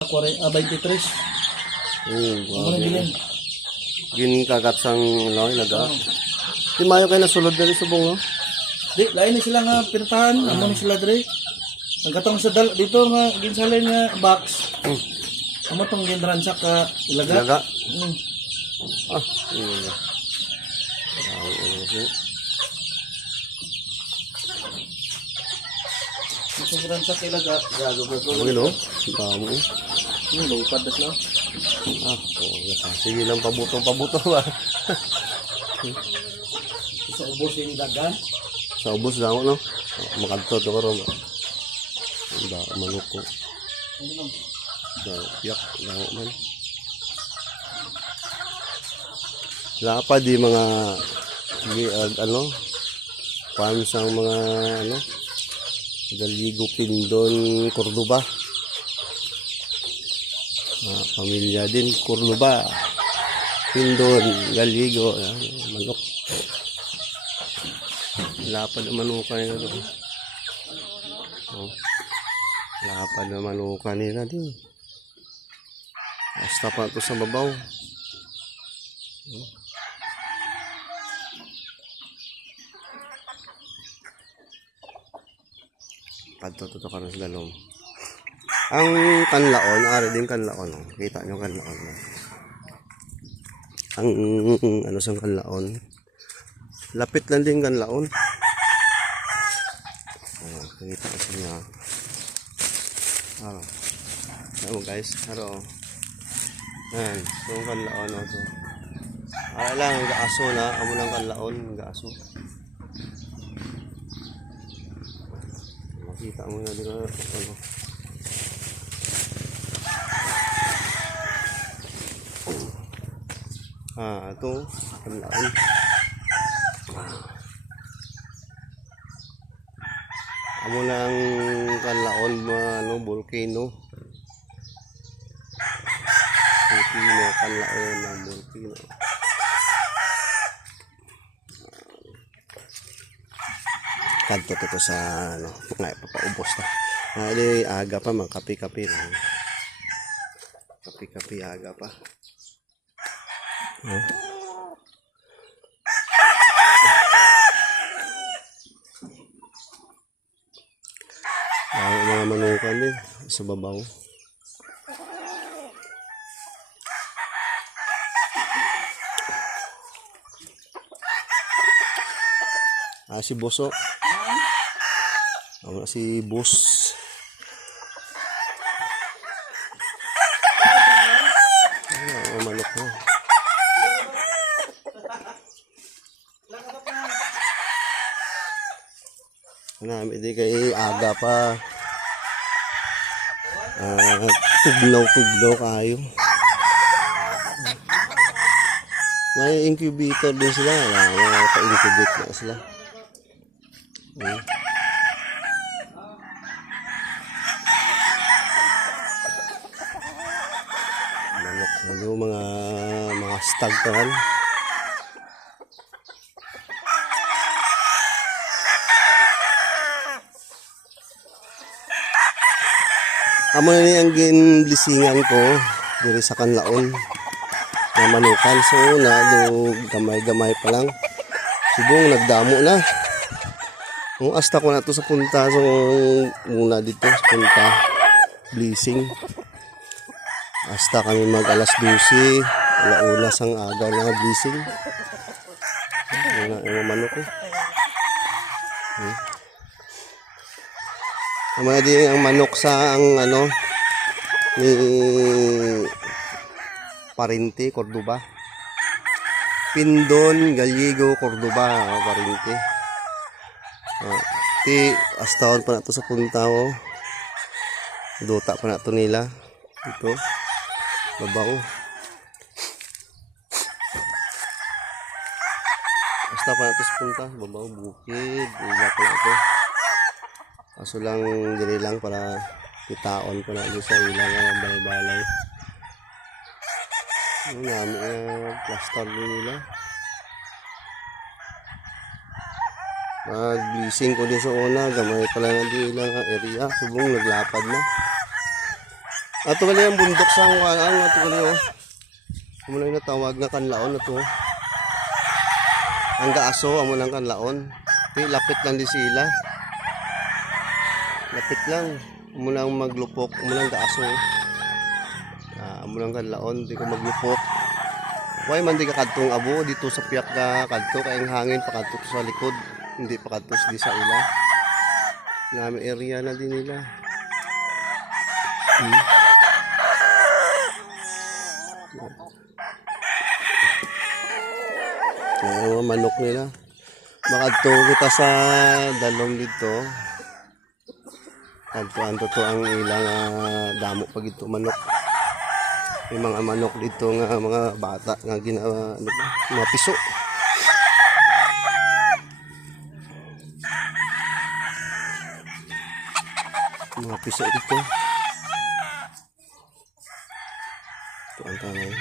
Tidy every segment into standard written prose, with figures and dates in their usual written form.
23. Ano na bilhin? Gin kagat sang laga. Di mayo kayo nasulod na rin sa bungo. Di, lain na sila nga pintahan. Amo na sila dre. Ang katong sa dito nga ginsalin nga box. Amo tong ginransak ka ilaga. Laga. Ah, itong ginransak ka ilaga. Gago. Ano? Tamo. Lupad na sila. Sige lang pabuto ba. Sa ubos yung dagan. Sa ubos lang ako, no? Makadto to karon. Manok ko. Yak lang man. Lapa di mga fans ang mga Galigo, Pindon, Cordoba. Pamilya din Cordoba, Pindon, Galigo, manok. Lapad na manukan nila doon. Lapad na manukan nila din. Basta pa ito sa babaw. Padto ka na sa dalom. Ang kanlaon, ari din kanlaon. Kita nyo kanlaon. Ang sang kanlaon. Lapit lang din kanlaon. Kita ko sa inyo. Alam mo guys, haro. Yan, so ang kanlaon. Ari lang, ang gaaso na. Amo lang kanlaon, ang gaaso. Makita mo na dito. Ito kanlaon. Amo lang kanlaon volcano. Kanlaon ng volcano. Kadto to sa mga papaubos ta. Di aga pa mga kape-kape lang. Kape-kape aga pa. Mga manukan din sa babaw. Si Boso. Si Bos. Manok mo. Hindi kay aga pa. Tugnaw kayo. May incubator din sila. May pa-incubate na sila. Manok. Mga stag tanan. Amo na ang ginblisingan ko diri sa kanlaon na manukan. So gamay-gamay pa lang. Subong nagdamo na. Kung asta ko na to sa punta, so muna dito sa punta blessing. Asta kami mag alas 12, ula-ula sang aga na blessing. Yung manok ko. Mga din ang manok sa ang ni Parente, Cordoba. Pindon, Galigo, Cordoba, Parente. Astawan pa na to sa punta ko. Dota pa na to nila. Ito. Babaw. Asta pa na to sa punta. Babaw, bukid. Ila pa na to. Kaso lang diri lang para kitaon pa na doon sa ilang balay-balay. Plaster din nila. Nag-blessing ko din sa una, gamay pala na din ilang area, subong naglapad na. Ato gali ang bundok sa ang ato gali oh. Amo na natawag nga kanlaon na to. Ang gaaso amo lang kanlaon. Di lapit lang di sila. Lapit lang. Amo lang maglupok, amo lang gaaso. Amo lang kanlaon, di ko maglupok. Why man di ka kadtong abo dito sa piyak ka kadto kay ang hangin pa kadto sa likod, hindi pa kadto di sa ila. Nami area na din nila. Yung mga manok nila. Makadto kita sa dalom dito. Kadtuan to ang ilang damo pag ito manok. Yung mga manok dito nga mga bata nga ginawa ano ba, mga piso. Mga piso dito. Ito ang tanay.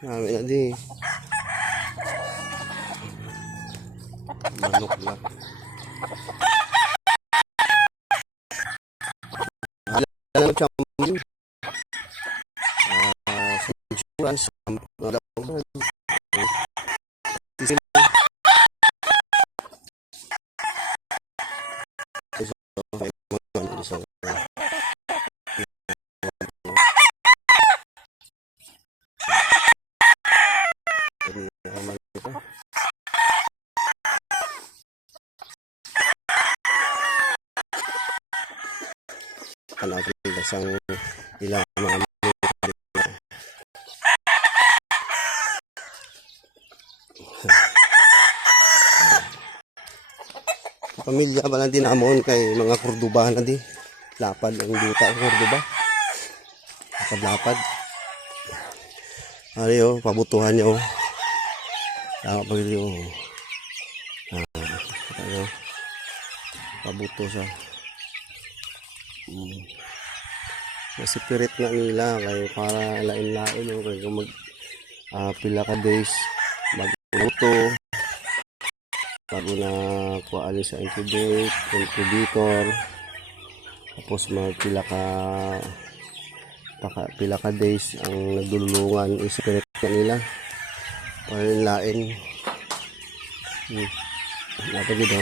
Namin na di. Manok lang. Alam mo siya insurance natin isang ilang mga pamilya ba lang din amon kay mga Cordoba na di lapad ang duta ang Cordoba lapad ari oh pabutuhan niyo oh tama pag ito oh ano pabuto sa spirit na nila kay para lain-lain no kay mag pila ka days magluto bago na kuali sa incubator tapos magpila pila ka days ang nagdulungan spirit na nila para lain nato gid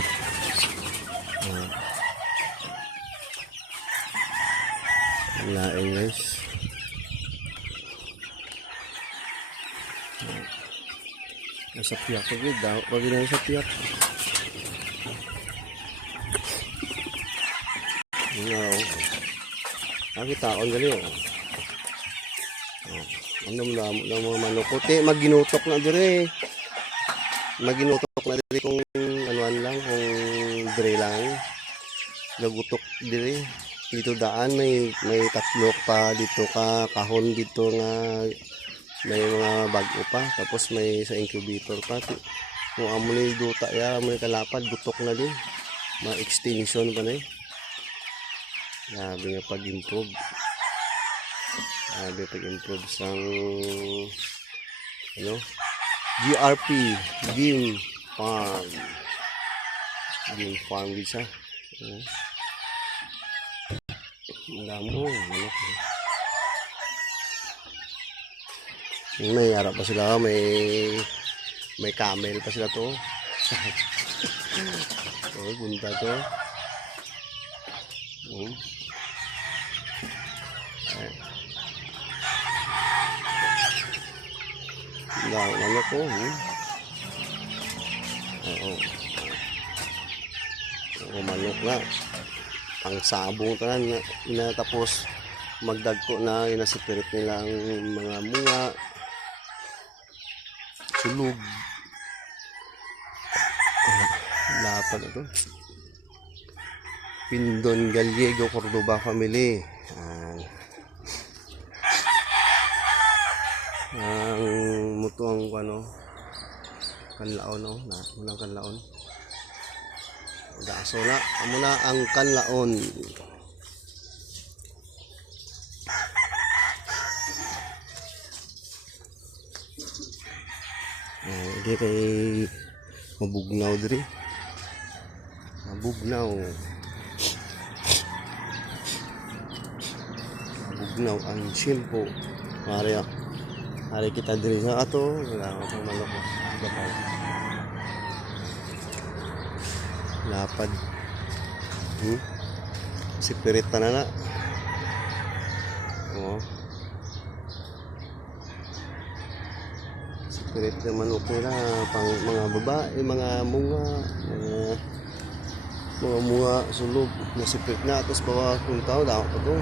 lain guys nasa piyak ko gid daw wag na sa piyak taon gali oh andam lang mga manok puti maginutok na dire kung anuan lang kung dire lang nagutok dire dito daan may tatlo pa dito ka kahon dito nga may mga bago pa tapos may sa incubator pa kung amo ni duta ya amo ni kalapad gutok na din mga extension pa na grabe nga pag-improve sang ano GRP Game Farm bisa damo ano may harap pa sila may camel pa sila to oh bunta to ano ko manok na pang sabong tanan na tapos magdagko na inasipirit nila ang mga munga sulog lapad ito Pindon Gallego Cordoba family ang mutuang ano kanlaon no na unang kanlaon gaso na amo na ang kanlaon hindi kay mabugnaw diri Bugnaw. Bugnaw ang simpo. Hari kita diri sa ato. Wala ko pang manok ko. Gapaw. Lapad. Sipirit na na. Oh. Sipirit na manok nila. Pang mga babae, mga munga sulog. Nasipirit na. Tapos bawa kung tao, dako pa to.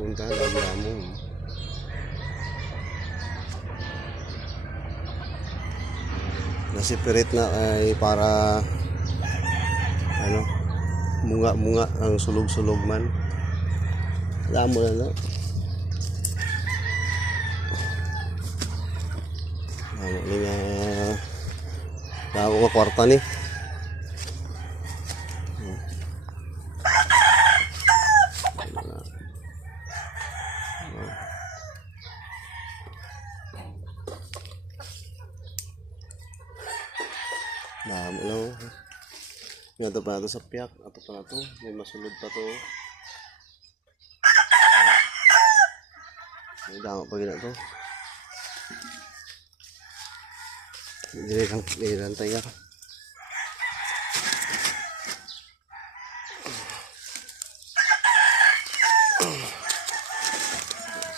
Punta lamo. Nasipirit na ay para ano, munga ang sulog-sulog man. Lamo na no. Lamo ni nga lamo nga kwarta ni. Dami lang. Nga pa na to sa piyak. Ato pa na to. May masulod pa to. May dama pa gina to. Hindi lang tayo.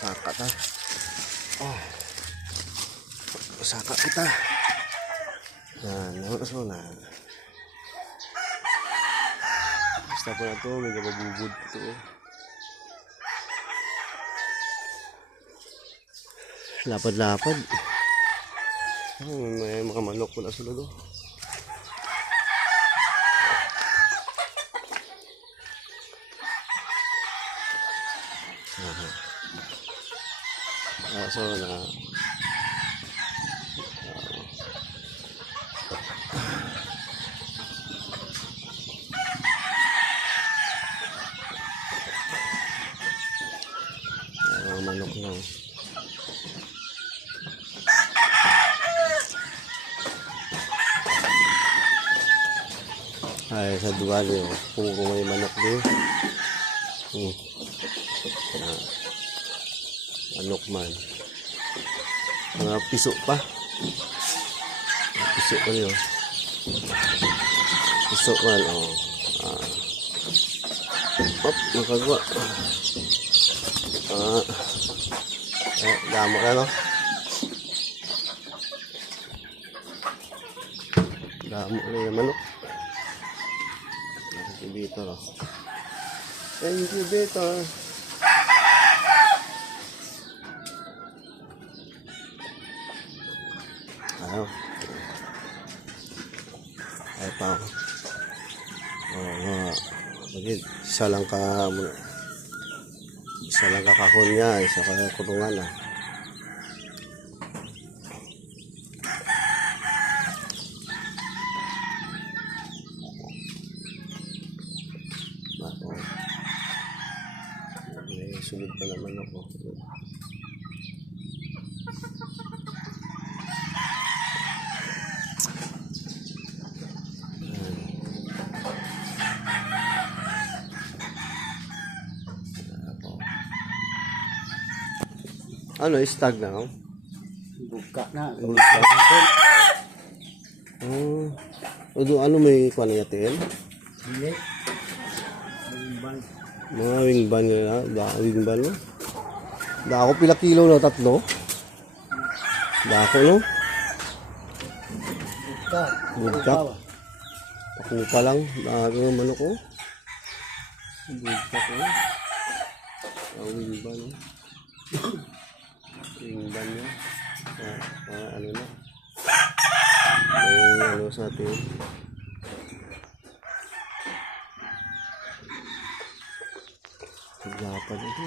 Saka ta. Oh. Saka kita. Nah, so na. Basta po na ito, may mabubud ito. Lapad-lapad. May mga manok po na sulod. So na. Manok lang. Ay, sa duwali, puro may manok din. Manok man. Mga piso pa. Piso pa yun. Piso man, oh. Nakagawa. Damo na no. Damo na yung manok. Incubator oh. Incubator. Ayaw. Ay pa ako. Bagid. Isa lang kakahon niya. Isa kakulungan ah. May sunod pa naman ako. Ano, stag na ako? Buka na. Buka. Ano may kuha na yatin? Hindi. Wingban. Mga wingban nga. Wingban no? Dako pila kilo no? 3? Dako no? Buka. Buka. Pakupa lang. Dako ng manok ko. Buka ko. Wingban no? Wingban nyo. Ano na? May ano sa atin. Dapat ito.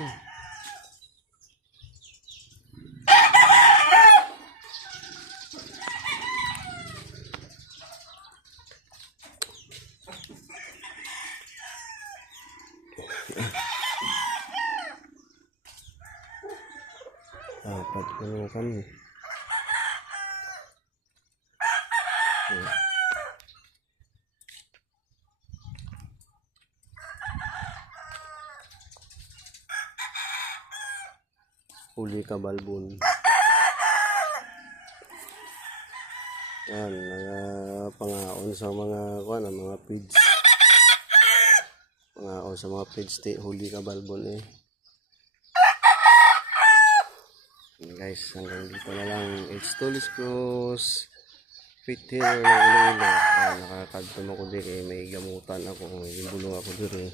Dapat ano kami. Ayan. Huli ka balbon. Yan, pangaon sa mga mga feeds. Pangaon sa mga feeds, huli ka balbon eh. Yan guys, hanggang dito na lang. It's Tulis Cruz. Fit here ng Iloilo. Nakakadto mo ko din eh. May gamutan ako. May bulong ako din eh.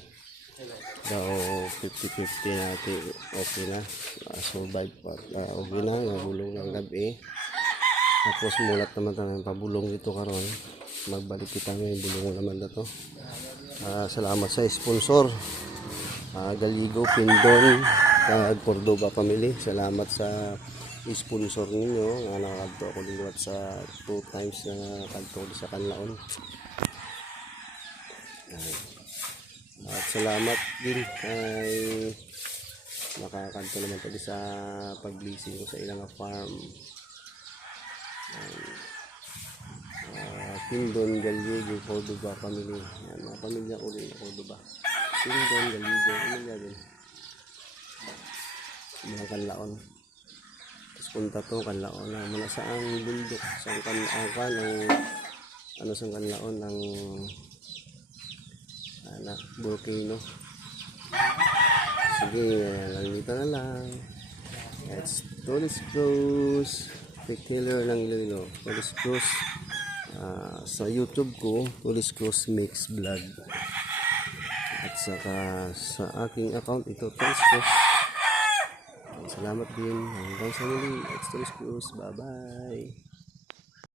Daw 50-50 natin. Okay na. Survive pa. Okay na. Nabulong ng gabi. Tapos mulat naman tayo ng pabulong dito karon. Magbalik kita ngayon. Bulong naman na to. Salamat sa sponsor. Galigo, Pindon, Cordoba Family. Salamat sa sponsor ninyo nga nakakadto ako liwat sa 2 times na kadto sa Kanlaon. At salamat din kay nakakadto naman tayo sa pag-leasing ko sa ilang farm. Pindon, Galigo, Cordoba Family. Yan, mga pamilya ko rin Cordoba. Pindon, Galigo, pamilya din. Mga Kanlaon. Punta to Kanlaon na mula sa ang bundok sa Kanlaon ng sa Kanlaon ng volcano. Sige, lang dito na lang. It's Tulis Cruz, Pictiller ng Iloilo. Tulis Cruz sa YouTube ko, Tulis Cruz Mix Vlog. At saka sa aking account ito, Tulis Cruz. Salamat din. Hanggang sa muli. It's Tulis Cruz. Bye-bye.